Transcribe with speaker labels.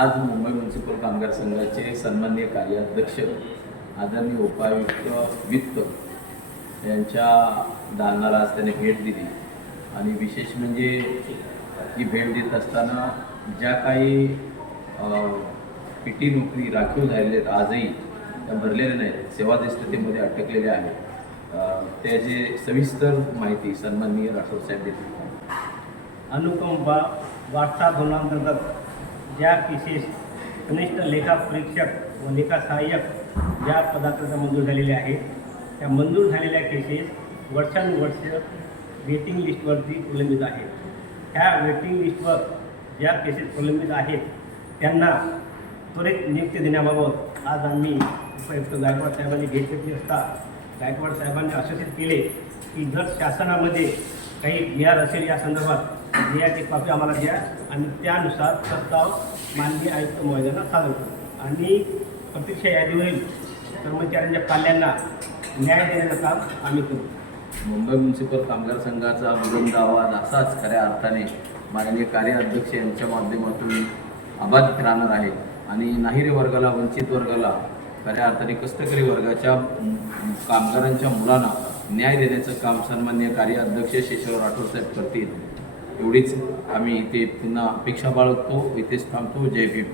Speaker 1: आज मुंबई म्युन्सिपल कामगार संघाचे सन्माननीय कार्याध्यक्ष आदरणीय उपायुक्त वित्त यांच्या दालनाला आज त्याने भेट दिली. आणि विशेष म्हणजे ही भेट देत असताना ज्या काही पिटी नोकरी राखीव झालेल्या आहेत आजही त्या भरलेल्या नाहीत सेवाधिष्ठतेमध्ये अटकलेल्या आहेत. त्याचे सविस्तर माहिती सन्माननीय राठोड साहेब देतील.
Speaker 2: अनुकंपा वारसा धोरणांतर्गत ज्या केसेस कनिष्ठ लेखा परीक्षक व लेखा सहाय्यक ज्या पदाकरता मंजूर झालेल्या आहेत. त्या मंजूर झालेल्या केसेस वर्षानुवर्ष वेटिंग लिस्टवरती प्रलंबित आहेत. ह्या वेटिंग लिस्टवर ज्या केसेस प्रलंबित आहेत त्यांना त्वरित नियुक्ती देण्याबाबत आज आम्ही उपयुक्त गायकवाड साहेबांनी घेत घेतली असता गायकवाड साहेबांनी आश्वासित केले की जर शासनामध्ये काही बी असेल या संदर्भात बियाची कॉपी आम्हाला द्या आणि त्यानुसार प्रस्ताव माननीय आयुक्त महोदयांना सादर करू. आणि प्रतीक्षा यादीवरील कर्मचाऱ्यांच्या पाल्यांना न्याय देण्याचं काम आम्ही करू.
Speaker 1: मुंबई म्युन्सिपल कामगार संघाचा बुलंद आवाज असाच खऱ्या अर्थाने माननीय कार्याध्यक्ष यांच्या माध्यमातून अबाधित राहणार आहे. आणि नाहिरे वर्गाला वंचित वर्गाला खऱ्या अर्थाने कष्टकरी वर्गाच्या कामगारांच्या मुलांना न्याय देण्याचं काम सन्मान्य कार्याध्यक्ष शेषराव राठोड साहेब करतील एवढीच आम्ही इथे पुन्हा अपेक्षा बाळगतो इथेच थांबतो. जय भीम.